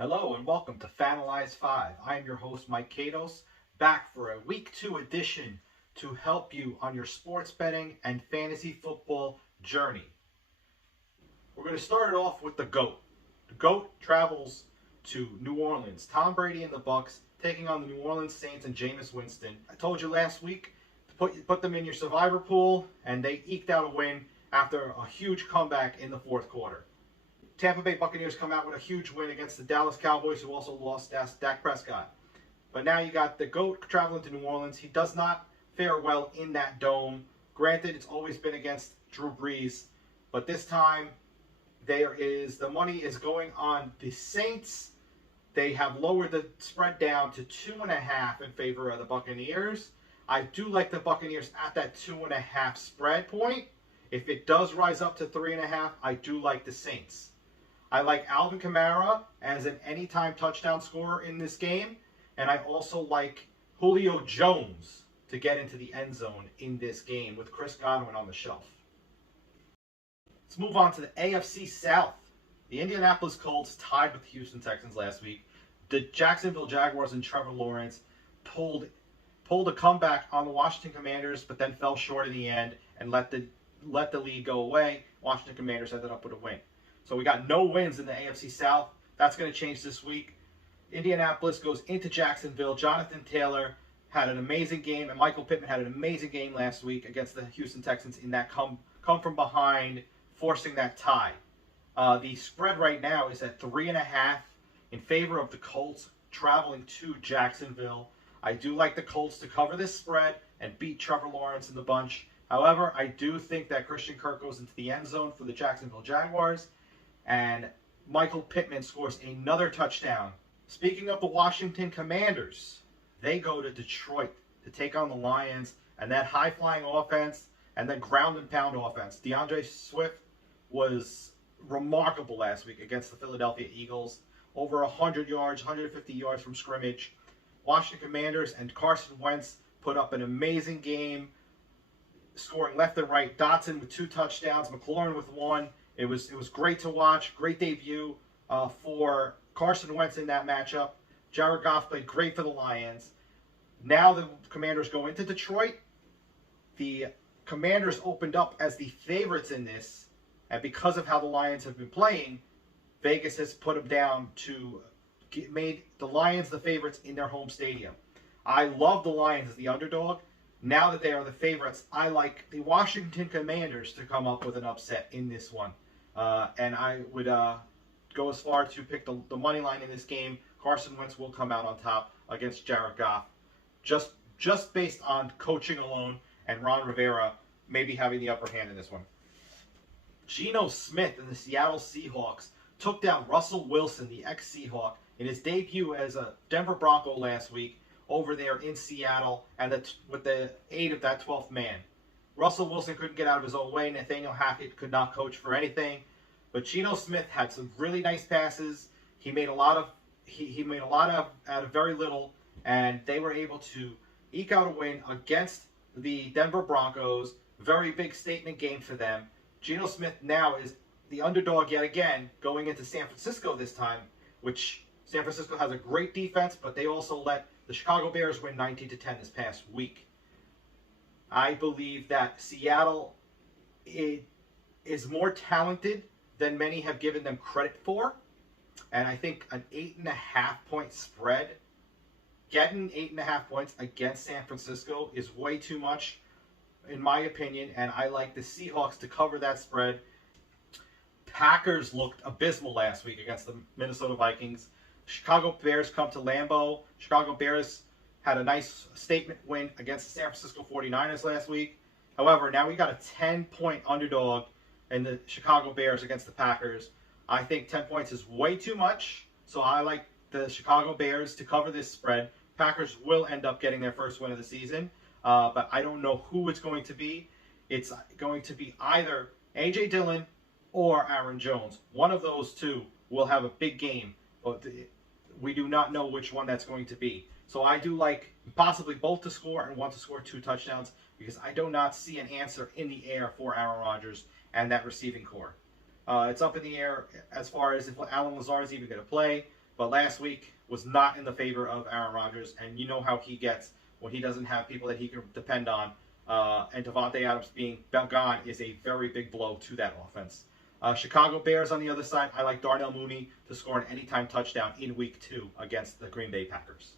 Hello and welcome to Fanalyze Five. I am your host, Mike Kados, back for a Week 2 edition to help you on your sports betting and fantasy football journey. We're going to start it off with the GOAT. The GOAT travels to New Orleans. Tom Brady and the Bucs taking on the New Orleans Saints and Jameis Winston. I told you last week to put them in your survivor pool, and they eked out a win after a huge comeback in the fourth quarter. Tampa Bay Buccaneers come out with a huge win against the Dallas Cowboys, who also lost Dak Prescott. But now you got the GOAT traveling to New Orleans. He does not fare well in that dome. Granted, it's always been against Drew Brees, but this time the money is going on the Saints. They have lowered the spread down to 2.5 in favor of the Buccaneers. I do like the Buccaneers at that 2.5 spread point. If it does rise up to 3.5, I do like the Saints. I like Alvin Kamara as an anytime touchdown scorer in this game. And I also like Julio Jones to get into the end zone in this game with Chris Godwin on the shelf. Let's move on to the NFC South. The Indianapolis Colts tied with the Houston Texans last week. The Jacksonville Jaguars and Trevor Lawrence pulled a comeback on the Washington Commanders, but then fell short in the end and let the lead go away. Washington Commanders ended up with a win. So we got no wins in the AFC South. That's going to change this week. Indianapolis goes into Jacksonville. Jonathan Taylor had an amazing game, and Michael Pittman had an amazing game last week against the Houston Texans in that come from behind, forcing that tie. The spread right now is at 3.5 in favor of the Colts traveling to Jacksonville. I do like the Colts to cover this spread and beat Trevor Lawrence in the bunch. However, I do think that Christian Kirk goes into the end zone for the Jacksonville Jaguars, and Michael Pittman scores another touchdown. Speaking of the Washington Commanders, they go to Detroit to take on the Lions, and that high-flying offense and then ground and pound offense. DeAndre Swift was remarkable last week against the Philadelphia Eagles. Over 100 yards, 150 yards from scrimmage. Washington Commanders and Carson Wentz put up an amazing game, scoring left and right. Dotson with 2 touchdowns, McLaurin with 1. It was great to watch. Great debut for Carson Wentz in that matchup. Jared Goff played great for the Lions. Now the Commanders go into Detroit. The Commanders opened up as the favorites in this, and because of how the Lions have been playing, Vegas has put them down to made the Lions the favorites in their home stadium. I love the Lions as the underdog. Now that they are the favorites, I like the Washington Commanders to come up with an upset in this one. And I would go as far to pick the money line in this game. Carson Wentz will come out on top against Jared Goff, just based on coaching alone and Ron Rivera maybe having the upper hand in this one. Geno Smith and the Seattle Seahawks took down Russell Wilson, the ex-Seahawk, in his debut as a Denver Bronco last week over there in Seattle, and with the aid of that 12th man. Russell Wilson couldn't get out of his own way. Nathaniel Hackett could not coach for anything. But Geno Smith had some really nice passes. He made a lot of out of very little, and they were able to eke out a win against the Denver Broncos. Very big statement game for them. Geno Smith now is the underdog yet again going into San Francisco this time, which San Francisco has a great defense, but they also let the Chicago Bears win 19-10 this past week. I believe that Seattle is more talented than many have given them credit for. And I think an 8.5 point spread, getting 8.5 points against San Francisco is way too much, in my opinion. And I like the Seahawks to cover that spread. Packers looked abysmal last week against the Minnesota Vikings. Chicago Bears come to Lambeau. Chicago Bears had a nice statement win against the San Francisco 49ers last week. However, now we got a 10-point underdog in the Chicago Bears against the Packers. I think 10 points is way too much, so I like the Chicago Bears to cover this spread. Packers will end up getting their first win of the season, but I don't know who it's going to be. It's going to be either A.J. Dillon or Aaron Jones. One of those two will have a big game, but we do not know which one that's going to be. So I do like possibly both to score and one to score 2 touchdowns, because I do not see an answer in the air for Aaron Rodgers and that receiving core. It's up in the air as far as if Alan Lazard is even going to play, But last week was not in the favor of Aaron Rodgers, and you know how he gets when he doesn't have people that he can depend on. And Davante Adams being gone is a very big blow to that offense. Chicago Bears on the other side, I like Darnell Mooney to score an anytime touchdown in Week 2 against the Green Bay Packers.